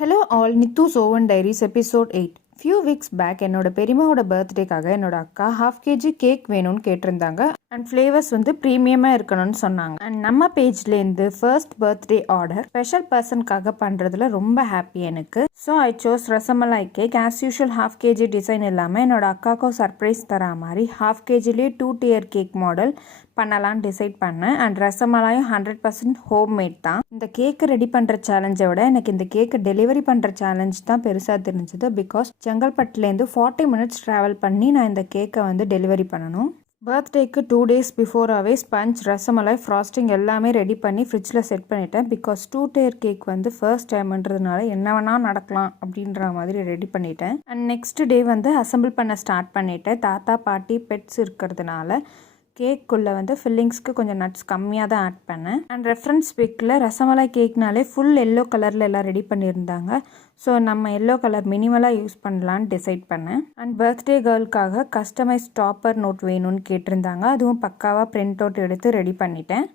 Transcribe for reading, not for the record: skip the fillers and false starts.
Hello all, Nithu's own diaries episode 8. Few weeks back என்னோட பெரியம்மாவோட பர்த்டேக்காக என்னோட அக்கா ½ kg கேக் வேணும்னு கேட்டிருந்தாங்க. அண்ட் ஃப்ளேவர்ஸ் வந்து ப்ரீமியமாக இருக்கணும்னு சொன்னாங்க. அண்ட் நம்ம பேஜ்லேருந்து ஃபர்ஸ்ட் பர்த்டே ஆர்டர் ஸ்பெஷல் பர்சனுக்காக பண்ணுறதுல ரொம்ப ஹாப்பி எனக்கு. So I chose rasmalai cake. As usual ½ kg design இல்லாமல் என்னோட அக்காவுக்கும் சர்ப்ரைஸ் தரா மாதிரி ½ kgலேயே 2 tier கேக் மாடல் பண்ணலான்னு டிசைட் பண்ணேன். அண்ட் ரசமலாயும் 100% ஹோம் மேட் தான். இந்த கேக்கை ரெடி பண்ணுற சேலஞ்சை விட எனக்கு இந்த கேக்கை டெலிவரி பண்ணுற சேலஞ்ச் தான் பெருசாக தெரிஞ்சது. பிகாஸ் செங்கல்பட்டுலேருந்து 40 minutes ட்ராவல் பண்ணி நான் இந்த கேக்கை வந்து டெலிவரி பண்ணணும். பர்த்டேக்கு 2 days பிஃபோராகவே ஸ்பஞ்ச், ரசமலாய், ஃப்ராஸ்டிங் எல்லாமே ரெடி பண்ணி ஃப்ரிட்ஜில் செட் பண்ணிட்டேன். பிகாஸ் 2 tier கேக் வந்து ஃபர்ஸ்ட் டைம்ன்றதுனால என்ன வேணால் நடக்கலாம் அப்படின்ற மாதிரி ரெடி பண்ணிட்டேன். அண்ட் நெக்ஸ்ட் டே வந்து அசம்பிள் பண்ண ஸ்டார்ட் பண்ணிட்டேன். தாத்தா பாட்டி பெட்ஸ் இருக்கிறதுனால கேக்குள்ளே வந்து ஃபில்லிங்ஸ்க்கு கொஞ்சம் நட்ஸ் கம்மியாக தான் ஆட் பண்ணேன். அண்ட் ரெஃபரன்ஸ் பிக்கில் ரசமலாய் கேக்னாலே ஃபுல் எல்லோ கலரில் எல்லாம் ரெடி பண்ணியிருந்தாங்க. ஸோ நம்ம எல்லோ கலர் மினிமலாக யூஸ் பண்ணலான்னு டிசைட் பண்ணேன். அண்ட் பர்த்டே கேர்ளுக்காக கஸ்டமைஸ் டாப்பர் நோட் வேணும்னு கேட்டிருந்தாங்க. அதுவும் பக்காவாக பிரிண்ட் அவுட் எடுத்து ரெடி பண்ணிட்டேன்.